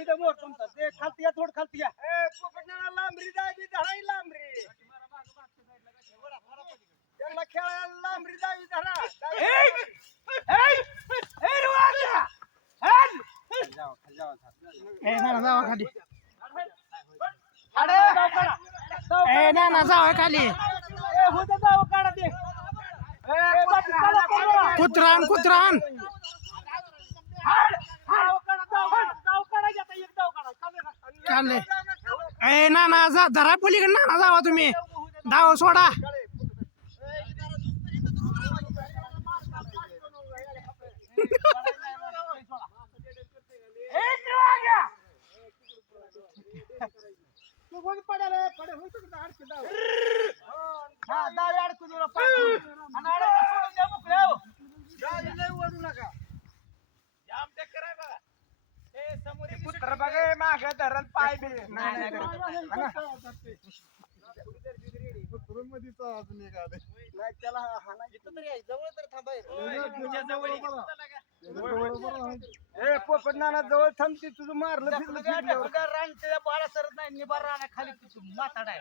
मोर तुमचा ते खालती या थोडं खालती या लांबरी जायची धराई लांबरी त्याला खेळायला लांबरी जावी धरा खाली जावा खाली कुत्रान कुत्रान ए ना जा धरा पलीकडे ना जावा तुम्ही धाव सोडा पुत्र बघे माग धरण पाय बी पोपटनाना जवळ थांबते तुझं मारलं रानच्या बाळा सरत नाही निबार राहण्या खाली माथाडा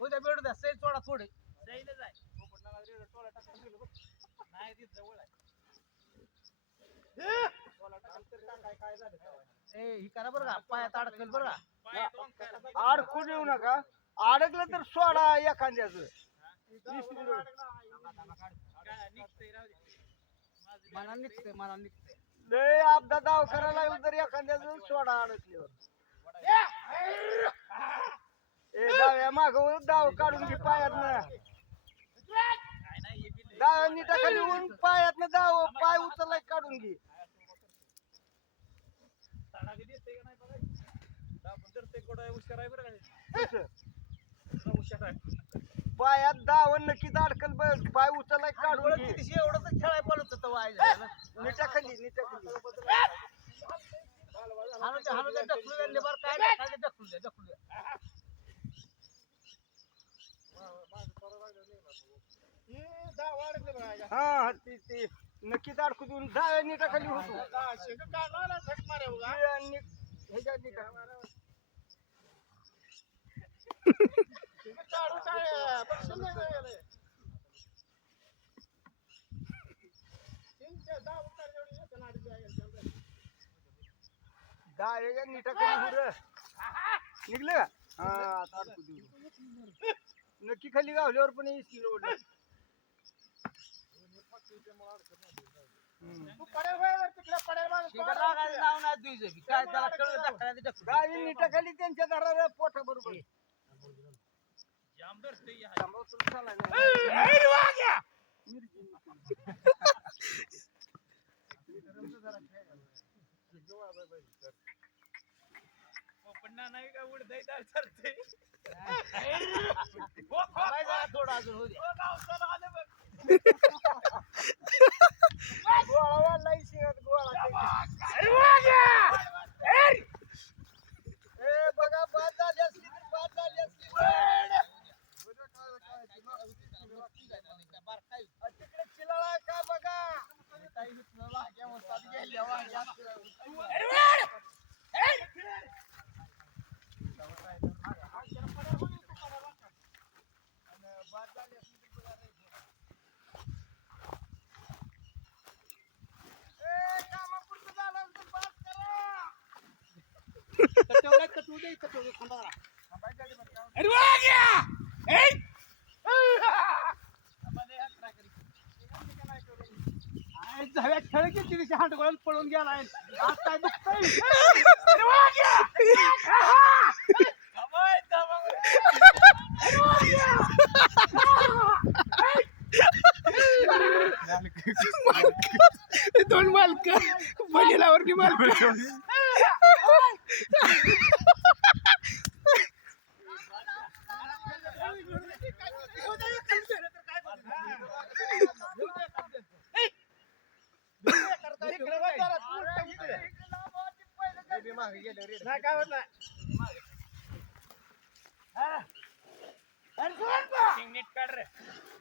उद्या भेटू द्या सैल सोडा थोडे सैलच आहे ही करा बरं का पायात अडकल बरं का अडकून येऊ नका अडकलं तर सोडा एखाद्याच मला निघतंय मला निघतंय लय अपघात दाव करायला येऊ तर एखाद्याच सोडा अडकल्यावर डाव्या माग दाव काढून घे पायात ना डाव्या नीटाखाली होऊन पायात ना दाव पाय उचलाय काढून घे पायात दावण नक्की अडकल बघ पाय उचलाय काढून घे एवढं तर खेळाय बोलत होतं वाय नीटाखाली नीटाखाली ढकलू निबार काय ढकलू द्या ढकलू द्या हा ती नक्कीच अडकू देऊन जा नीटाखाली होतो निघलं हा आता अडकू देऊ नक्की खाली गावल्यावर पण नीटाखाली त्यांच्या घराला पोटा बरोबर नाही का उडदाई चालते थोडा अजून होऊ बघा बाद झाली असली बाद झाली असली तिकडे चिलाळा का बघा खेळ घेतली तिची हांडगोळ्यात पळून गेलाय आज काय दुखतंय दोन मालक बलिलावरती मालक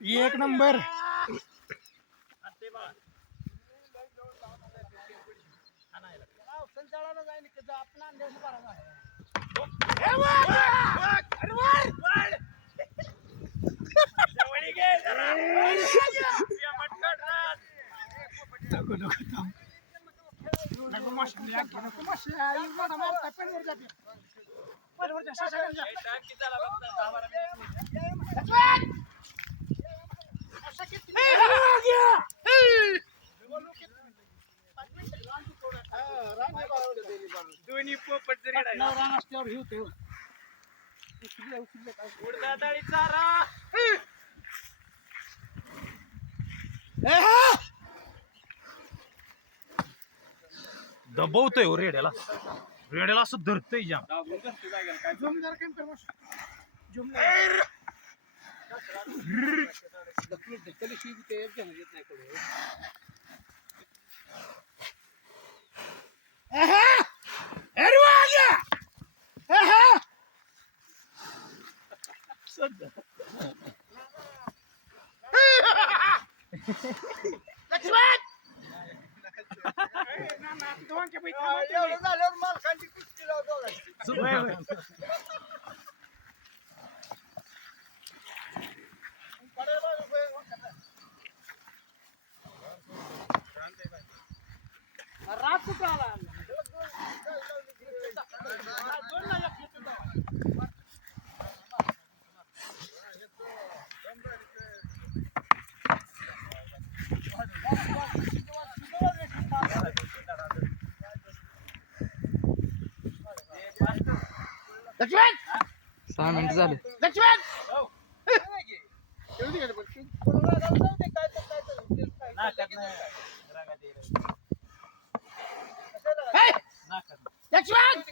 एक नंबर दळाला जाईल की जा आपण आणल्यावर बरा नाही. नको नको थांब. नको माशी मी आणखी नको माशी आई मला मारता पेनवर जाते पेनवर जा शाशाकडे जा. दोन्ही पोपट जरी रान असल्यावर हे होते उडदादाळी चारा दबवतोय हो रेड्याला रेड्याला असं धरतोय जाम झुम जरा कमी कर माशी. झुम एवढं झाल्यावर मालकांची कुस्ती लावतो. रात कुठं आला लक्ष्मण 6 मिनिट झाले. लक्ष्मण लक्ष्मण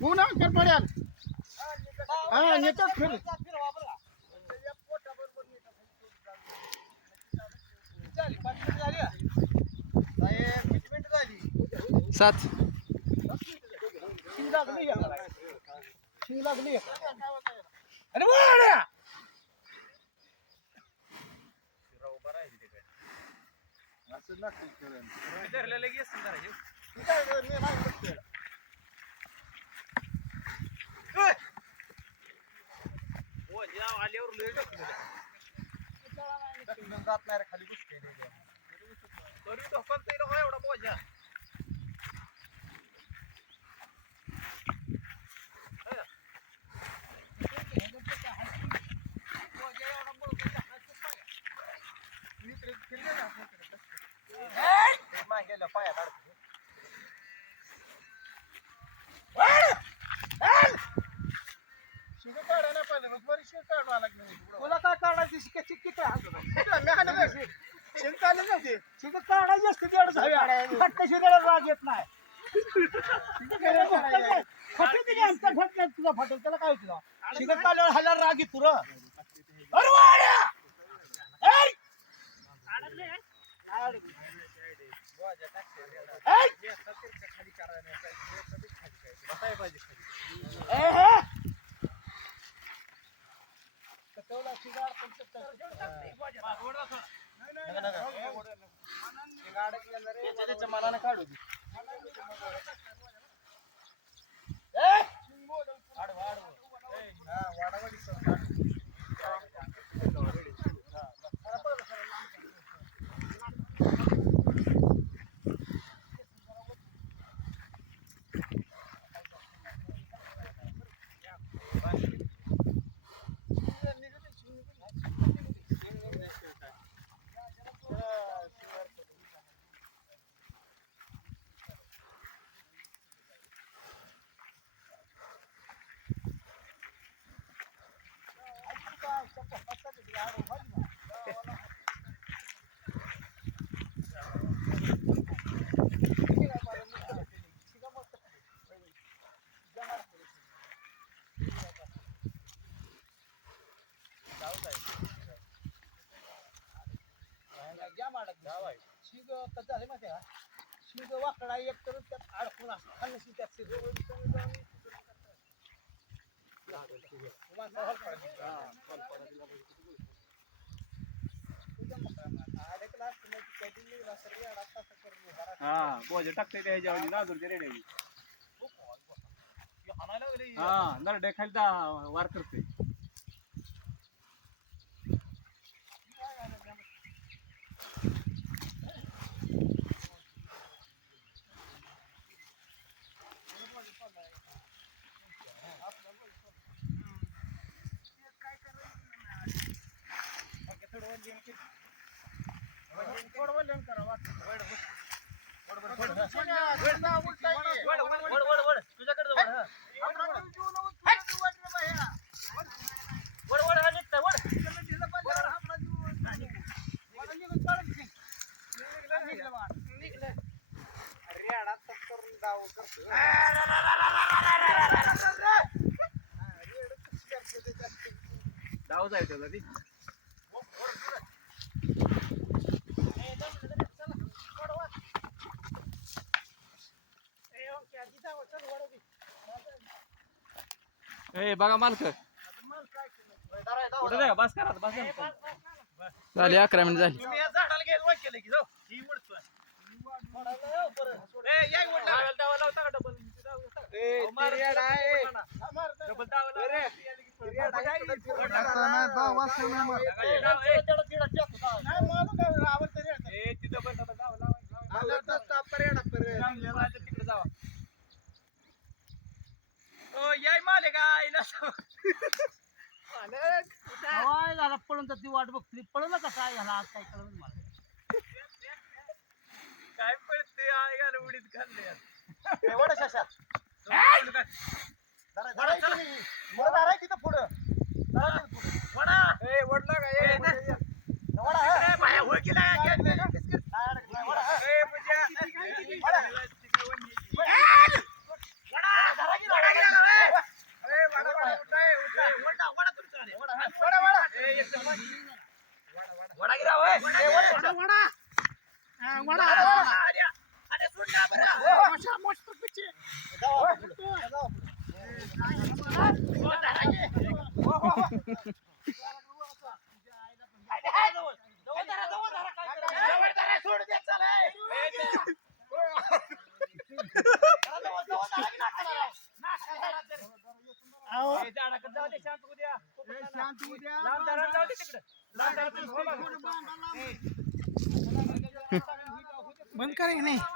पुन्हा कर पडेल हा नेतच फिर किती मिनिटं झाली 7 शिंग लागली अरे बोड्या धरलेलं गेस आल्यावर लय जात नाही रे खाली कुस्ती तरी ढोकलतोय ना हो एवढा बोजा गेलं पायात अडकलं. शिकं काढायला पाहिजे मग बरी शिक काढवा लागली तुला काय काढायची चिक्की काय शिक काढली नव्हती शिक काढायची असते तेवढं फटकशी राग येत नाही तुझा फटेल त्याला काय तुला शिकत काढल्यावर ह्याला राग येतो र मनाने काढू शिग आता झाले माहिती आहे का शिग वाकडा एक तर त्यात अडकून असं खाल्लं की त्यात शिग हा बोजा टाकते त्या ह्याच्यावर नाजूरच्या रेड्याची हा नरड्या खाली वार करते डाव जायचं होता ती ए बघा मालक कुठे नाही बस करा बस झाली 11 मिनिट झाली तुम्ही या झाडाला घ्यायला वाट केलं की जाऊ ही वडतोय ए या वडला डावा लावता का डबल ए तिरियाडा आहे डबल डावा लाव ए तिथं बस आता डावा लावा तिकडे जावा ओ याय माले का आईला काय झाला पळून तर ती वाट बघतली पळलं का काय झाला आज काय कळलं मला काय पडते आई घाल उडीत खाल्ले एवढं शशा वडला बंद करे नाही